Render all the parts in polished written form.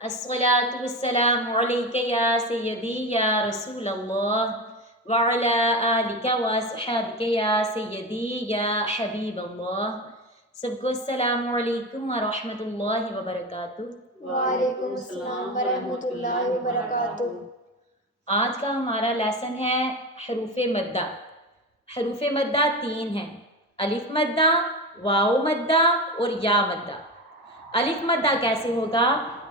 الصلاة والسلام عليك يا سيدي يا رسول الله وعلى آلك وصحابك يا سيدي يا حبیب اللہ. سب کو السلام علیکم ورحمۃ اللہ وبرکاتہ. وعلیکم السلام ورحمۃ اللہ وبرکاتہ. آج کا ہمارا لیسن ہے حروف مدہ. حروف مدہ 3 ہیں: الف مدہ، واو مدہ اور یا مدہ. الف مدہ کیسے ہوگا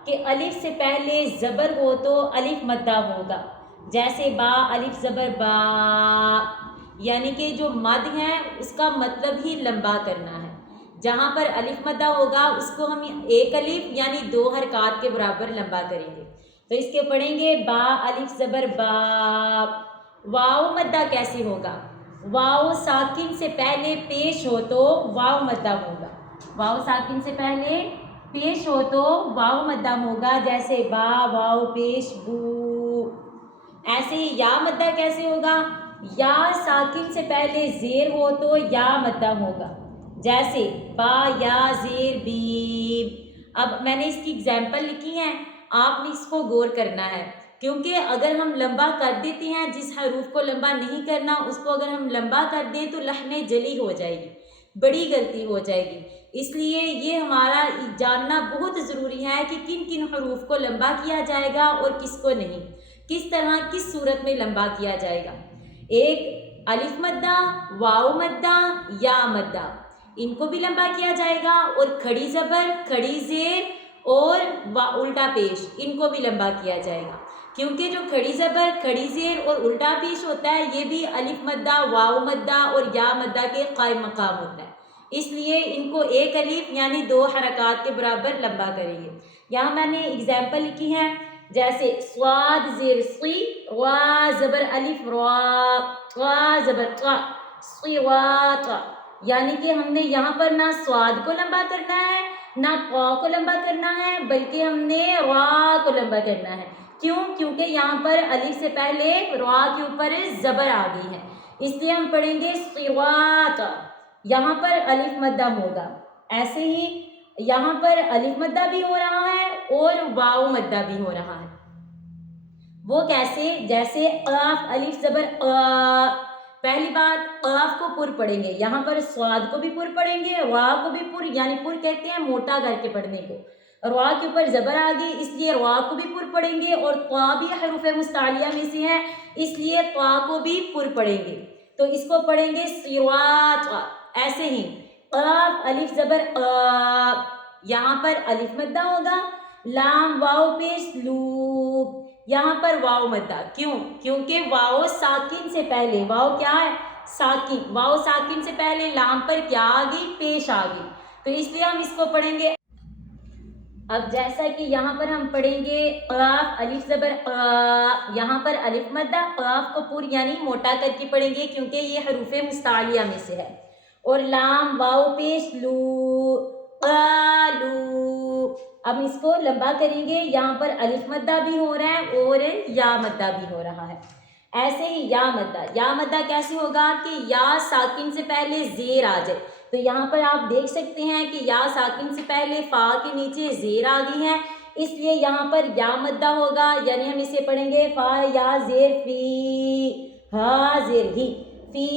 کہ الف سے پہلے زبر ہو تو الف مدہ ہوگا. جیسے با، الف زبر با، یعنی کہ جو مد ہے اس کا مطلب ہی لمبا کرنا ہے. جہاں پر الف مدہ ہوگا اس کو ہم ایک الف یعنی 2 حرکات کے برابر لمبا کریں گے. تو اس کے پڑھیں گے با الف زبر با. واو مدہ کیسے ہوگا؟ واو ساکن سے پہلے پیش ہو تو واو مدہ ہوگا. واو ساکن سے پہلے پیش ہو تو واو مدہ ہوگا. جیسے با واو پیش بو. ایسے ہی یا مدہ کیسے ہوگا؟ یا ساکن سے پہلے زیر ہو تو یا مدہ ہوگا. جیسے با یا زیر بیم. اب میں نے اس کی اگزامپل لکھی ہے، آپ نے اس کو غور کرنا ہے، کیونکہ اگر ہم لمبا کر دیتے ہیں جس حروف کو لمبا نہیں کرنا اس کو اگر ہم لمبا کر دیں تو لحن جلی ہو جائے گی، بڑی غلطی ہو جائے گی. اس لیے یہ ہمارا جاننا بہت ضروری ہے کہ کن کن حروف کو لمبا کیا جائے گا اور کس کو نہیں، کس طرح کس صورت میں لمبا کیا جائے گا. ایک الف مدہ، واو مدہ، یا مدہ، ان کو بھی لمبا کیا جائے گا. اور کھڑی زبر، کھڑی زیر اور الٹا پیش، ان کو بھی لمبا کیا جائے گا. کیونکہ جو کھڑی زبر، کھڑی زیر اور الٹا پیش ہوتا ہے یہ بھی الف مدہ، واو مدہ اور یا مدہ کے قائم مقام ہوتا ہے. اس لیے ان کو ایک الف یعنی 2 حرکات کے برابر لمبا کریں گے. یہاں میں نے اگزامپل لکھی ہے، جیسے صاد زیر صی، وا زبر الف را، وا زبر قا، صواتا. یعنی کہ ہم نے یہاں پر نہ صاد کو لمبا کرنا ہے نہ قا کو لمبا کرنا ہے، بلکہ ہم نے را کو لمبا کرنا ہے. کیوں؟ کیونکہ یہاں پر الف سے پہلے را کے اوپر زبر آ گئی ہے، اس لیے ہم پڑھیں گے صواتا. یہاں پر الف مدہ ہوگا. ایسے ہی یہاں پر الف مدہ بھی ہو رہا ہے اور واو مدہ بھی ہو رہا ہے. وہ کیسے؟ جیسے قاف الف زبر قا. پہلی بات قاف کو پر پڑھیں گے، یہاں پر صاد کو بھی پر پڑھیں گے، را کو بھی پر، یعنی پر کہتے ہیں موٹا کر کے پڑھنے کو. را کے اوپر زبر آ گئی اس لیے را کو بھی پر پڑھیں گے، اور قا بھی حروف مستعلیہ میں سے ہے اس لیے قا کو بھی پر پڑھیں گے. تو اس کو پڑھیں گے صراط. ایسے ہی قاف الف زبر قا، یہاں پر الف مدہ ہوگا. لام واو پیش لو، یہاں پر واو مدہ. کیوں؟ کیونکہ واو ساکن سے پہلے، واو کیا ہے؟ ساکن. واو ساکن سے پہلے لام پر کیا آ گئی؟ پیش آ گئی. تو اس لیے ہم اس کو پڑھیں گے. اب جیسا کہ یہاں پر ہم پڑھیں گے قاف الف زبر قا، یہاں پر الف مدہ، قاف کو پر یعنی موٹا کر کے پڑھیں گے کیونکہ یہ حروف مستعلیہ میں سے ہے. اور لام واو پیش لو، قالو. اب اس کو لمبا کریں گے، یہاں پر الف مدہ بھی ہو رہا ہے اور یا مدہ بھی ہو رہا ہے. ایسے ہی یا مدہ. یا مدہ کیسے ہوگا کہ یا ساکن سے پہلے زیر آ جائے. تو یہاں پر آپ دیکھ سکتے ہیں کہ یا ساکن سے پہلے فا کے نیچے زیر آ گئی ہے، اس لیے یہاں پر یا مدہ ہوگا. یعنی ہم اسے پڑھیں گے فا یا زیر فی، ہا زیر ہی، فی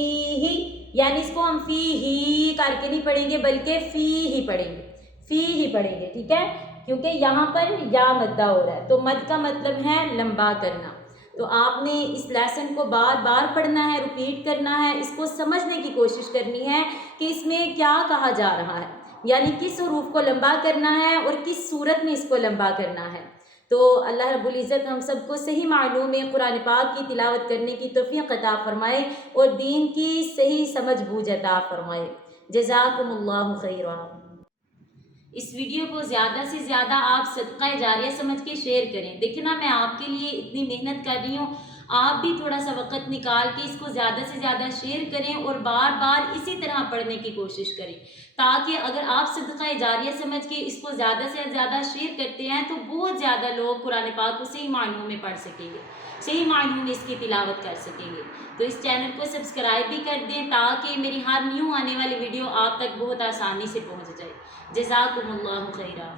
ہی. یعنی اس کو ہم فی ہی کر کے نہیں پڑھیں گے بلکہ فی ہی پڑھیں گے، فی ہی پڑھیں گے. ٹھیک ہے، کیونکہ یہاں پر یا مدہ ہو رہا ہے. تو مد کا مطلب ہے لمبا کرنا. تو آپ نے اس لیسن کو بار بار پڑھنا ہے، ریپیٹ کرنا ہے، اس کو سمجھنے کی کوشش کرنی ہے کہ اس میں کیا کہا جا رہا ہے، یعنی کس حروف کو لمبا کرنا ہے اور کس صورت میں اس کو لمبا کرنا ہے. تو اللہ رب العزت ہم سب کو صحیح معلوم میں قرآن پاک کی تلاوت کرنے کی توفیق عطا فرمائے اور دین کی صحیح سمجھ بوجھ عطا فرمائے. جزاکم اللہ خیرا. اس ویڈیو کو زیادہ سے زیادہ آپ صدقہ جاریہ سمجھ کے شیئر کریں. دیکھنا میں آپ کے لیے اتنی محنت کر رہی ہوں، آپ بھی تھوڑا سا وقت نکال کے اس کو زیادہ سے زیادہ شیئر کریں اور بار بار اسی طرح پڑھنے کی کوشش کریں، تاکہ اگر آپ صدقہ جاریہ سمجھ کے اس کو زیادہ سے زیادہ شیئر کرتے ہیں تو بہت زیادہ لوگ قرآن پاک کو صحیح معنوں میں پڑھ سکیں گے، صحیح معنوں میں اس کی تلاوت کر سکیں گے. تو اس چینل کو سبسکرائب بھی کر دیں تاکہ میری ہر نیو آنے والی ویڈیو آپ تک بہت آسانی سے پہنچ جائے. جزاکم اللہ خیرا.